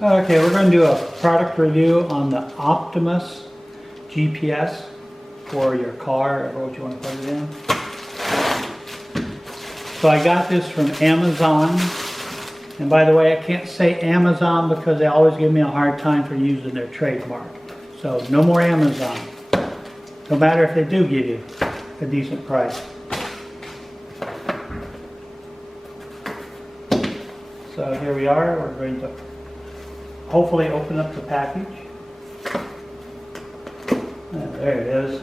Okay, we're going to do a product review on the Optimus GPS for your car, or what you want to put it in. So I got this from Amazon. And by the way, I can't say Amazon because they always give me a hard time for using their trademark. So no more Amazon. No matter if they do give you a decent price. So here we are. We're going to hopefully open up the package. There it is.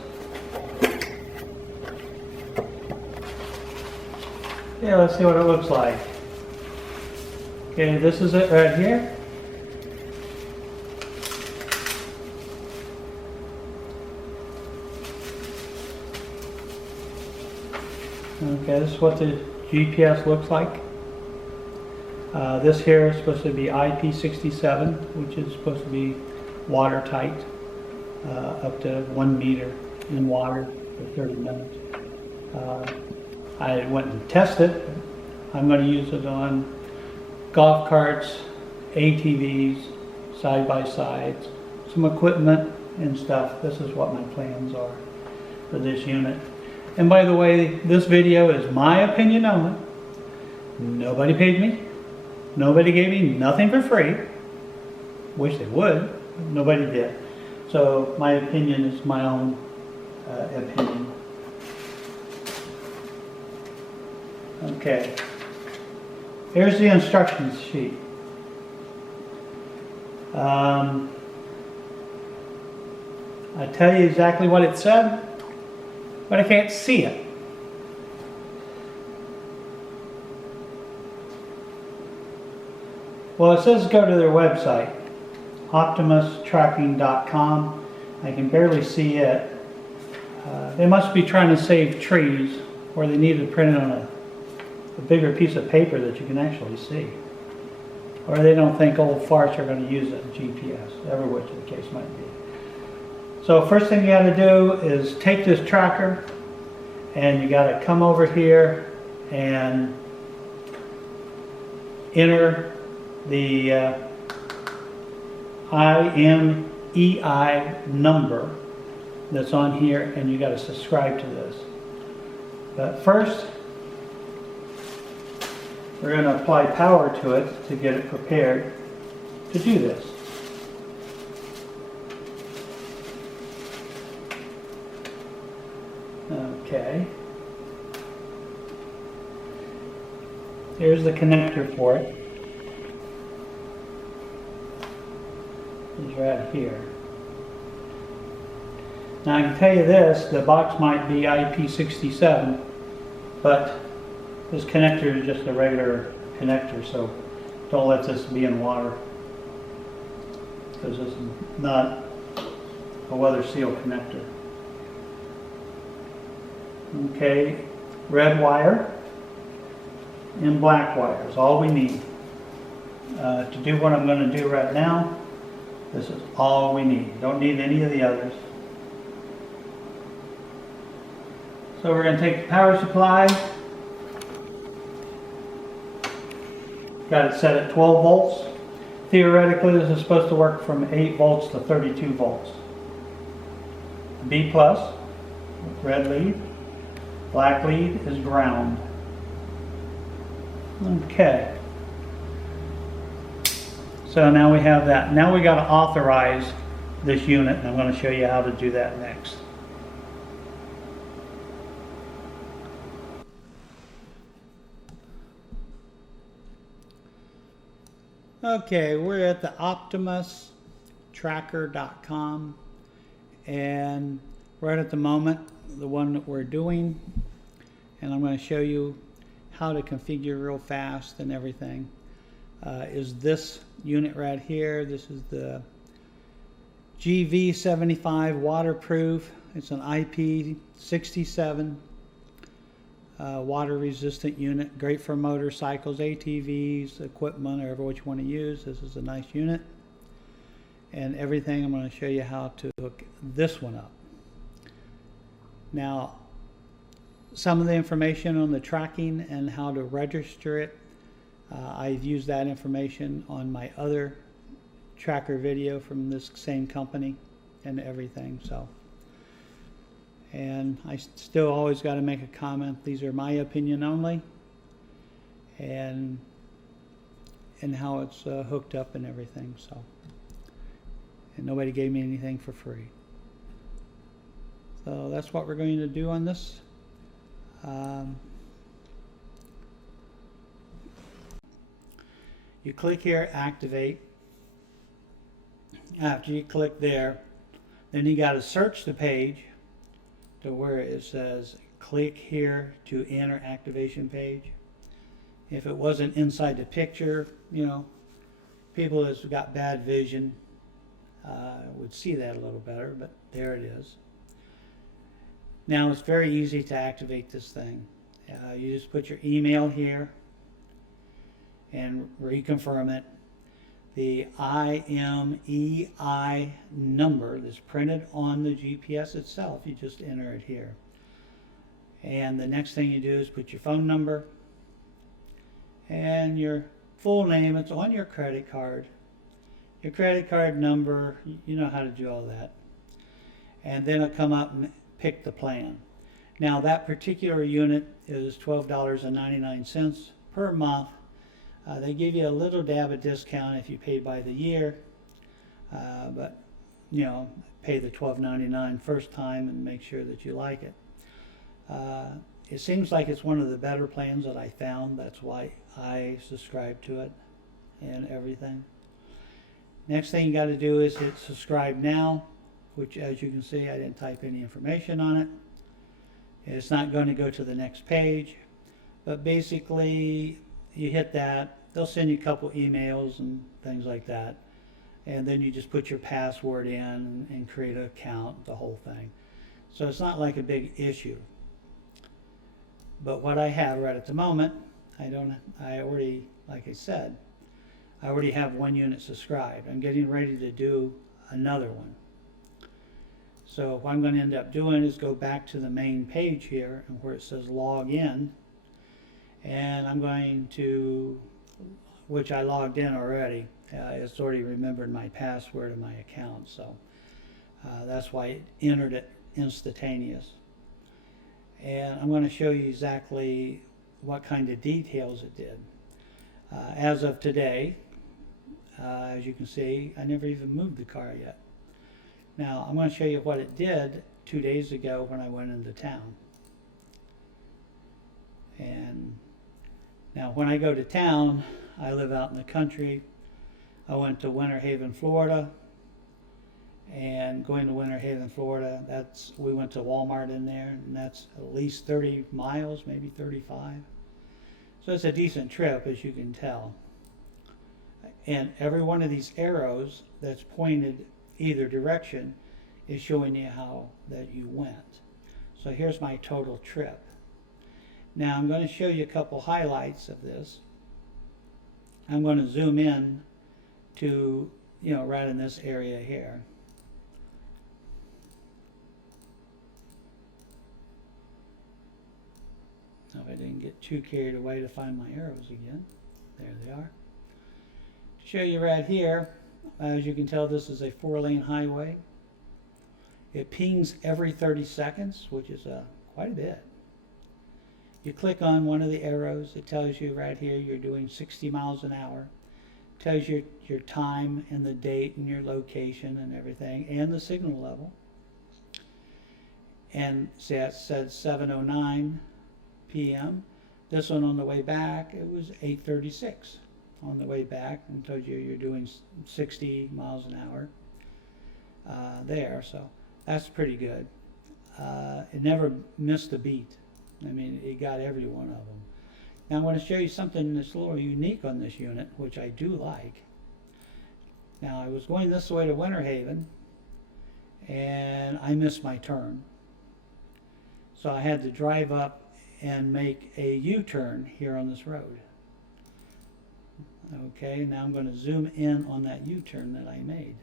Yeah, let's see what it looks like. Okay, this is it right here. Okay, this is what the GPS looks like. This here is supposed to be IP67, which is supposed to be watertight, up to 1 meter in water for 30 minutes. I went and tested it. I'm going to use it on golf carts, ATVs, side-by-sides, some equipment and stuff. This is what my plans are for this unit. And by the way, this video is my opinion only. Nobody paid me. Nobody gave me nothing for free. Wish they would. Nobody did. So my opinion is my own opinion. Okay. Here's the instructions sheet. I tell you exactly what it said, but I can't see it. Well, it says go to their website, optimustracking.com. I can barely see it. They must be trying to save trees, or they need to print it on a bigger piece of paper that you can actually see. Or they don't think old farts are going to use it in GPS, ever which the case might be. So first thing you got to do is take this tracker and you got to come over here and enter the IMEI number that's on here, and you got to subscribe to this. But first, we're going to apply power to it to get it prepared to do this. Okay. Here's the connector for it. It's right here. Now I can tell you this, the box might be IP67, but this connector is just a regular connector, so don't let this be in water, because this is not a weather seal connector. Okay, red wire and black wire is all we need. To do what I'm going to do right now, this is all we need. Don't need any of the others. So we're going to take the power supply. Got it set at 12 volts. Theoretically, this is supposed to work from 8 volts to 32 volts. B plus, red lead. Black lead is ground. Okay. So now we have that. Now we got to authorize this unit, and I'm going to show you how to do that next. Okay, we're at the optimustracker.com, and right at the moment, the one that we're doing, and I'm going to show you how to configure real fast and everything, is this unit right here. This is the GV75 waterproof. It's an IP67 water resistant unit, great for motorcycles, ATVs, equipment, or whatever you want to use. This is a nice unit. And everything, I'm going to show you how to hook this one up. Now, some of the information on the tracking and how to register it, I've used that information on my other tracker video from this same company and everything. So, and I still always got to make a comment. These are my opinion only, and how it's hooked up and everything. So, and nobody gave me anything for free. So that's what we're going to do on this. You click here, activate. After you click there, then you got to search the page to where it says click here to enter activation page. If it wasn't inside the picture, you know, people that's got bad vision would see that a little better, but there it is. Now it's very easy to activate this thing. You just put your email here and reconfirm it. The IMEI number that's printed on the GPS itself, you just enter it here. And the next thing you do is put your phone number and your full name. It's on your credit card. Your credit card number, you know how to do all that. And then it'll come up and pick the plan. Now that particular unit is $12.99 per month. They give you a little dab of discount if you pay by the year, but you know, pay the $12.99 first time and make sure that you like it. It seems like it's one of the better plans that I found. That's why I subscribe to it and everything. Next thing you got to do is hit subscribe now, which, as you can see, I didn't type any information on it. It's not going to go to the next page, but basically you hit that. They'll send you a couple emails and things like that, and then you just put your password in and create an account, the whole thing. So it's not like a big issue. But what I have right at the moment, I already, like I said, I already have one unit subscribed. I'm getting ready to do another one. So what I'm going to end up doing is go back to the main page here and where it says log in, and I'm going to, which I logged in already. It's already remembered my password and my account, so that's why it entered it instantaneous. And I'm going to show you exactly what kind of details it did. As of today, as you can see, I never even moved the car yet. Now I'm going to show you what it did 2 days ago when I went into town. And now when I go to town, I live out in the country. I went to Winter Haven, Florida, and going to Winter Haven, Florida, we went to Walmart in there, and that's at least 30 miles, maybe 35. So it's a decent trip, as you can tell. And every one of these arrows that's pointed either direction is showing you how that you went. So here's my total trip. Now I'm going to show you a couple highlights of this. I'm going to zoom in to, you know, right in this area here. So I didn't get too carried away to find my arrows again. There they are. To show you right here, as you can tell, this is a 4-lane highway. It pings every 30 seconds, which is quite a bit. You click on one of the arrows, it tells you right here you're doing 60 miles an hour. It tells you your time and the date and your location and everything, and the signal level. And see, that said 7:09 p.m. This one on the way back, it was 8:36 on the way back, and told you you're doing 60 miles an hour there. So that's pretty good. It never missed a beat. I mean, it got every one of them. Now I'm going to show you something that's a little unique on this unit, which I do like. Now I was going this way to Winter Haven, and I missed my turn. So I had to drive up and make a U-turn here on this road. Okay, now I'm going to zoom in on that U-turn that I made.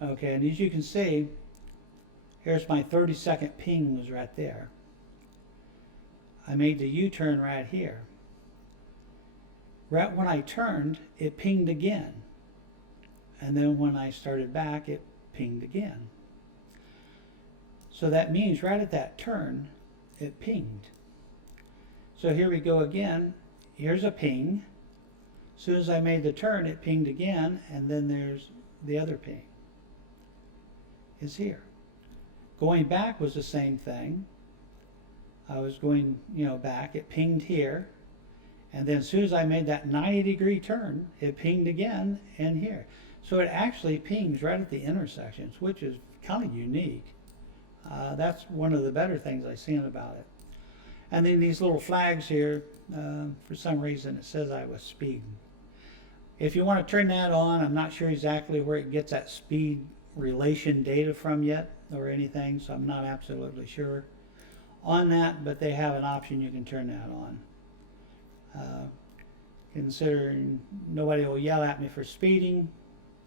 Okay, and as you can see, here's my 30-second ping was right there. I made the U-turn right here. right when I turned, it pinged again. And then when I started back, it pinged again. So that means right at that turn, it pinged. So here we go again. Here's a ping. As soon as I made the turn, it pinged again, and then there's the other ping. Is here. Going back was the same thing. I was going, back. It pinged here. And then as soon as I made that 90-degree turn, it pinged again and here. So it actually pings right at the intersections, which is kind of unique. That's one of the better things I've seen about it. And then these little flags here, for some reason it says I was speeding. If you want to turn that on, I'm not sure exactly where it gets that speed relation data from yet or anything, so I'm not absolutely sure on that, but they have an option you can turn that on. Considering nobody will yell at me for speeding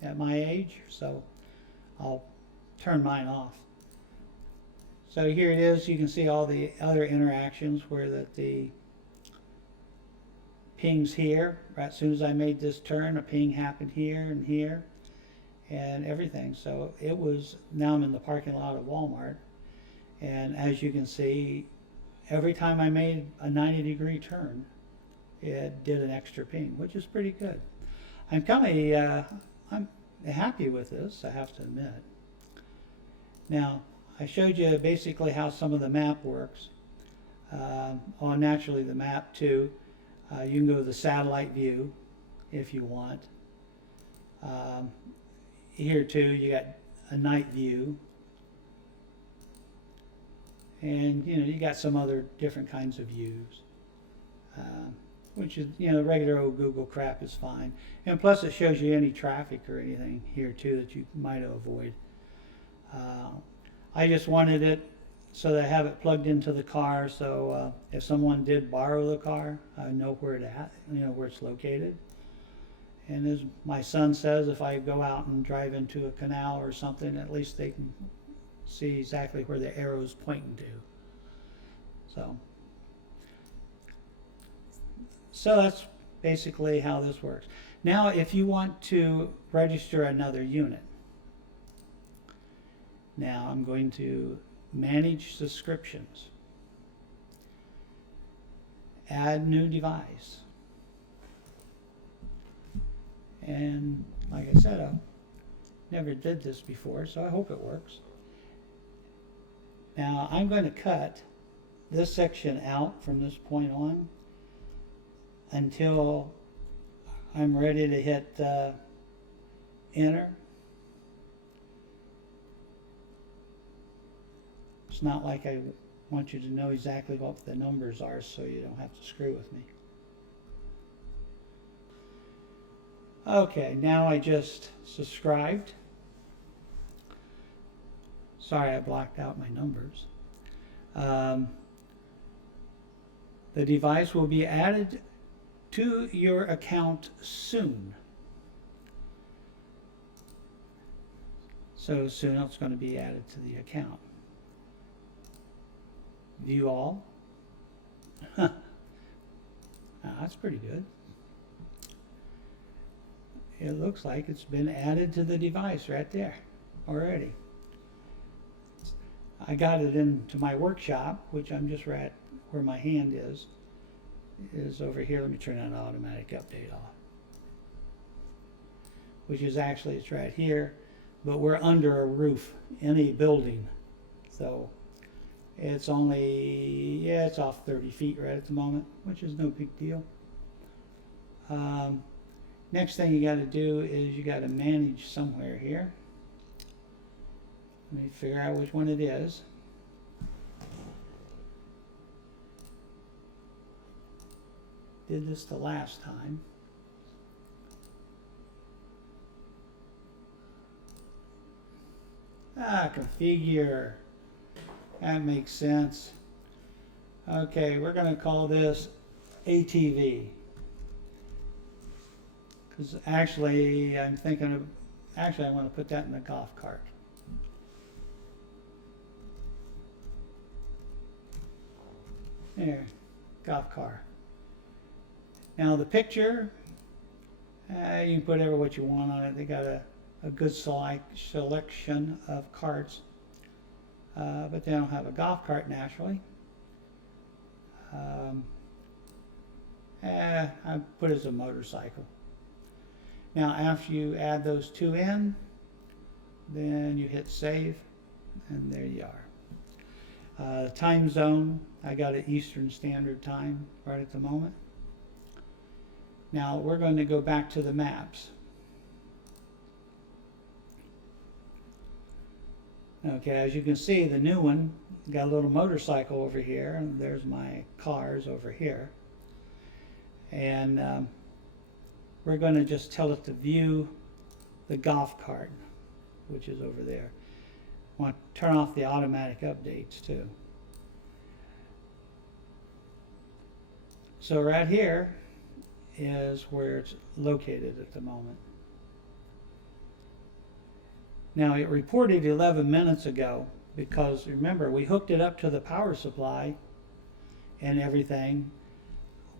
at my age, so I'll turn mine off. So here it is. You can see all the other interactions where the pings here. Right as soon as I made this turn, a ping happened here and here and everything. So it was, now I'm in the parking lot of Walmart, and as you can see, every time I made a 90-degree turn, it did an extra ping, which is pretty good. I'm kind of I'm happy with this, I have to admit. Now, I showed you basically how some of the map works. On naturally the map too. You can go to the satellite view if you want. Here too, you got a night view. And you got some other different kinds of views. Which is, regular old Google crap is fine. And plus it shows you any traffic or anything here too that you might avoid. I just wanted it so that I have it plugged into the car, so if someone did borrow the car, I know where where it's located. And as my son says, if I go out and drive into a canal or something, at least they can see exactly where the arrow's pointing to. So that's basically how this works. Now, if you want to register another unit, now I'm going to manage subscriptions, add new device, and like I said, I never did this before, so I hope it works. Now I'm going to cut this section out from this point on until I'm ready to hit enter. It's not like I want you to know exactly what the numbers are, so you don't have to screw with me. Okay, now I just subscribed. Sorry, I blocked out my numbers. The device will be added to your account soon. So soon it's going to be added to the account. View all. That's pretty good. It looks like it's been added to the device right there already. I got it into my workshop, which I'm just right where my hand is over here. Let me turn that automatic update off. Which is actually, it's right here, but we're under a roof in a building. So it's only, it's off 30 feet right at the moment, which is no big deal. Next thing you got to do is you got to manage somewhere here. Let me figure out which one it is. Did this the last time. Configure. That makes sense. Okay, we're going to call this ATV. Because actually, I'm thinking of, I want to put that in the golf cart. There, golf car. Now the picture, you can put whatever what you want on it. They got a good selection of carts, but they don't have a golf cart naturally. I put it as a motorcycle. Now after you add those two in, then you hit save, and there you are. Time zone, I got it Eastern Standard Time right at the moment. Now we're going to go back to the maps. Okay, as you can see, the new one got a little motorcycle over here, and there's my cars over here. And we're going to just tell it to view the golf cart, which is over there. I want to turn off the automatic updates too. So right here is where it's located at the moment. Now it reported 11 minutes ago because remember we hooked it up to the power supply and everything.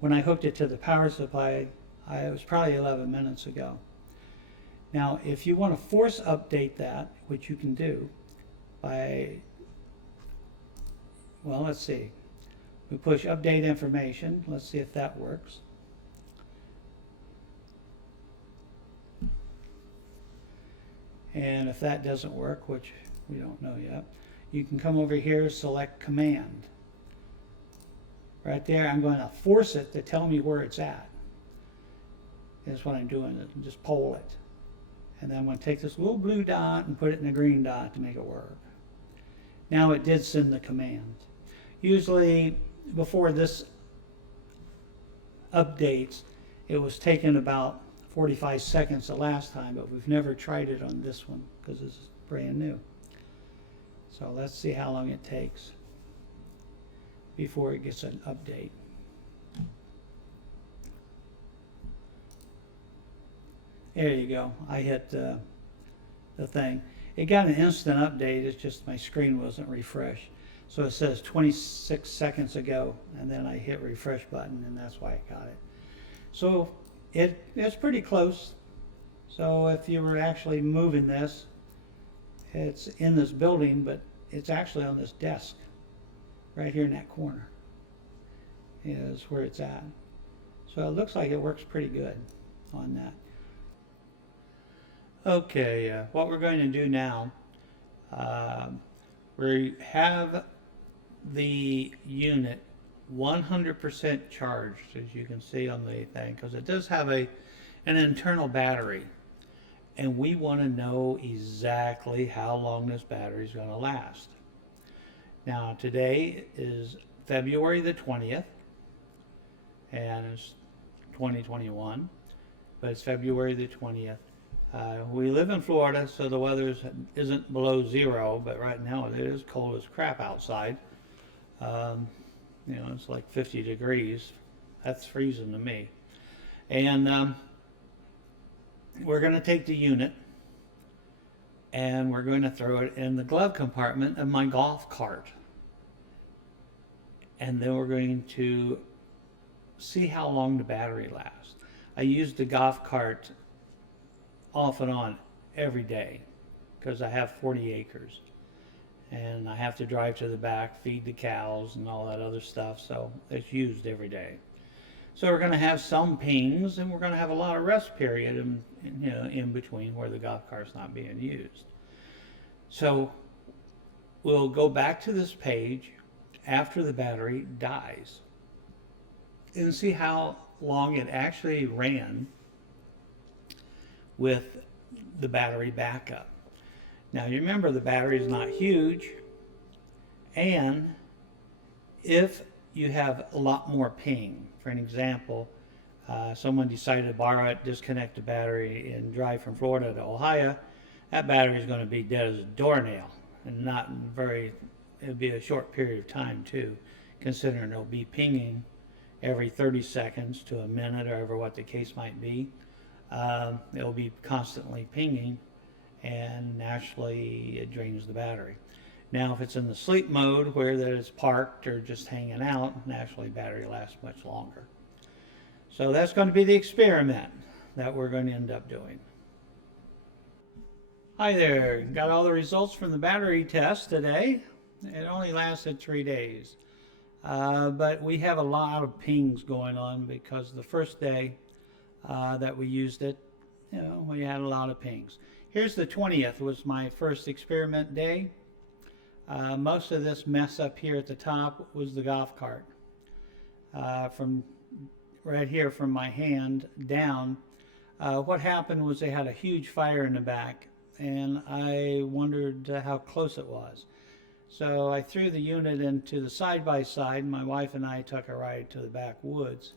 When I hooked it to the power supply, it was probably 11 minutes ago. Now if you want to force update that, which you can do by, well, let's see. We push update information. Let's see if that works. And if that doesn't work, which we don't know yet, you can come over here, select command. Right there, I'm going to force it to tell me where it's at. That's what I'm doing, just poll it. And then I'm going to take this little blue dot and put it in a green dot to make it work. Now it did send the command. Usually, before this updates, it was taking about 45 seconds the last time, but we've never tried it on this one because this is brand new. So let's see how long it takes before it gets an update. There you go. I hit the thing. It got an instant update. It's just my screen wasn't refreshed. So it says 26 seconds ago, and then I hit refresh button, and that's why I got it. So it's pretty close. So if you were actually moving this, it's in this building, but it's actually on this desk right here in that corner is where it's at. So it looks like it works pretty good on that. Okay, what we're going to do now, we have the unit 100% charged, as you can see on the thing, because it does have an internal battery, and we want to know exactly how long this battery is going to last. Now today is February the 20th, and it's 2021, but it's February the 20th. We live in Florida, so the weather isn't below zero, but right now it is cold as crap outside. You know, it's like 50 degrees. That's freezing to me. And we're going to take the unit and we're going to throw it in the glove compartment of my golf cart. And then we're going to see how long the battery lasts. I use the golf cart off and on every day because I have 40 acres. And I have to drive to the back, feed the cows and all that other stuff, so it's used every day. So we're going to have some pings, and we're going to have a lot of rest period in between where the golf cart's not being used. So we'll go back to this page after the battery dies and see how long it actually ran with the battery backup. Now you remember the battery is not huge, and if you have a lot more ping, for an example, someone decided to borrow it, disconnect the battery, and drive from Florida to Ohio, that battery is going to be dead as a doornail, and it'll be a short period of time too, considering it'll be pinging every 30 seconds to a minute, or ever what the case might be. It'll be constantly pinging, and naturally it drains the battery. Now if it's in the sleep mode where that it's parked or just hanging out, naturally battery lasts much longer. So that's going to be the experiment that we're going to end up doing. Hi there, got all the results from the battery test today. It only lasted 3 days. But we have a lot of pings going on because the first day that we used it, we had a lot of pings. Here's the 20th, was my first experiment day. Most of this mess up here at the top was the golf cart. From right here from my hand down, what happened was they had a huge fire in the back, and I wondered how close it was. So I threw the unit into the side-by-side. My wife and I took a ride to the backwoods.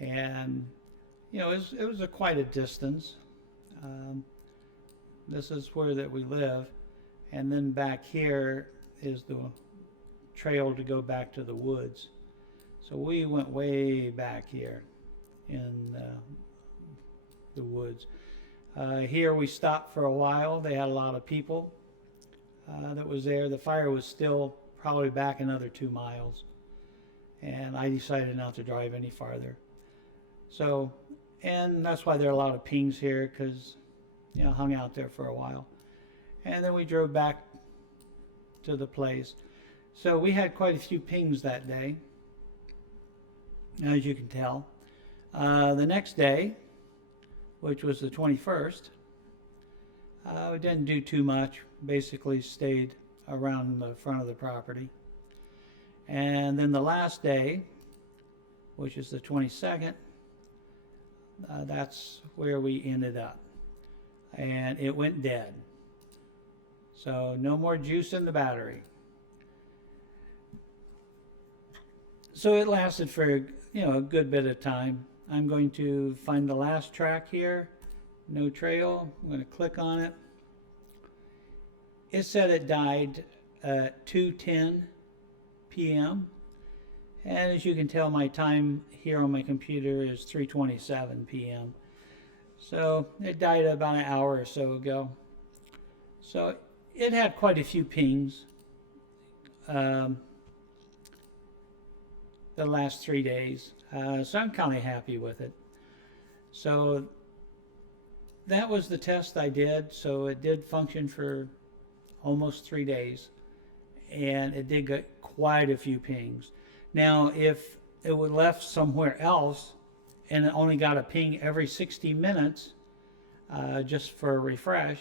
And, it was quite a distance. This is where that we live. And then back here is the trail to go back to the woods. So we went way back here in the woods. Here we stopped for a while. They had a lot of people that was there. The fire was still probably back another 2 miles, and I decided not to drive any farther. So, and that's why there are a lot of pings here, because hung out there for a while, and then we drove back to the place. So we had quite a few pings that day, as you can tell. The next day, which was the 21st, we didn't do too much, basically stayed around the front of the property. And then the last day, which is the 22nd, that's where we ended up. And it went dead. So no more juice in the battery. So it lasted for a good bit of time. I'm going to find the last track here. No trail. I'm going to click on it. It said it died at 2:10 p.m. And as you can tell, my time here on my computer is 3:27 p.m. So it died about an hour or so ago. So it had quite a few pings the last 3 days. So I'm kind of happy with it. So that was the test I did. So it did function for almost 3 days, and it did get quite a few pings. Now, if it was left somewhere else and it only got a ping every 60 minutes just for a refresh,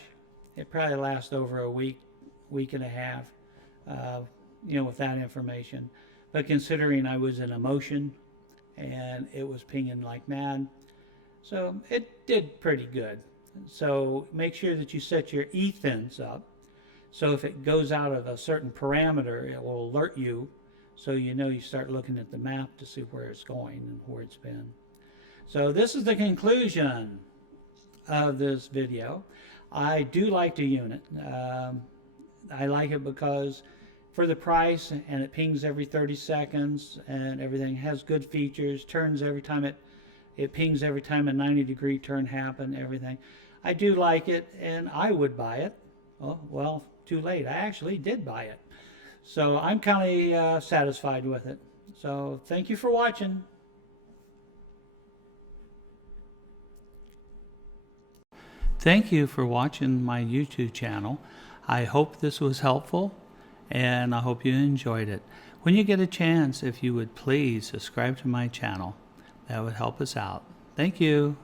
it probably lasts over a week, week and a half, with that information. But considering I was in motion and it was pinging like mad, so it did pretty good. So make sure that you set your ethins up. So if it goes out of a certain parameter, it will alert you, so you start looking at the map to see where it's going and where it's been. So this is the conclusion of this video. I do like the unit. I like it because for the price, and it pings every 30 seconds and everything, has good features, turns every time it pings every time a 90-degree turn happens, everything. I do like it, and I would buy it. Oh, well, too late. I actually did buy it. So I'm kind of satisfied with it. So thank you for watching. Thank you for watching my YouTube channel. I hope this was helpful, and I hope you enjoyed it. When you get a chance, if you would please subscribe to my channel, that would help us out. Thank you.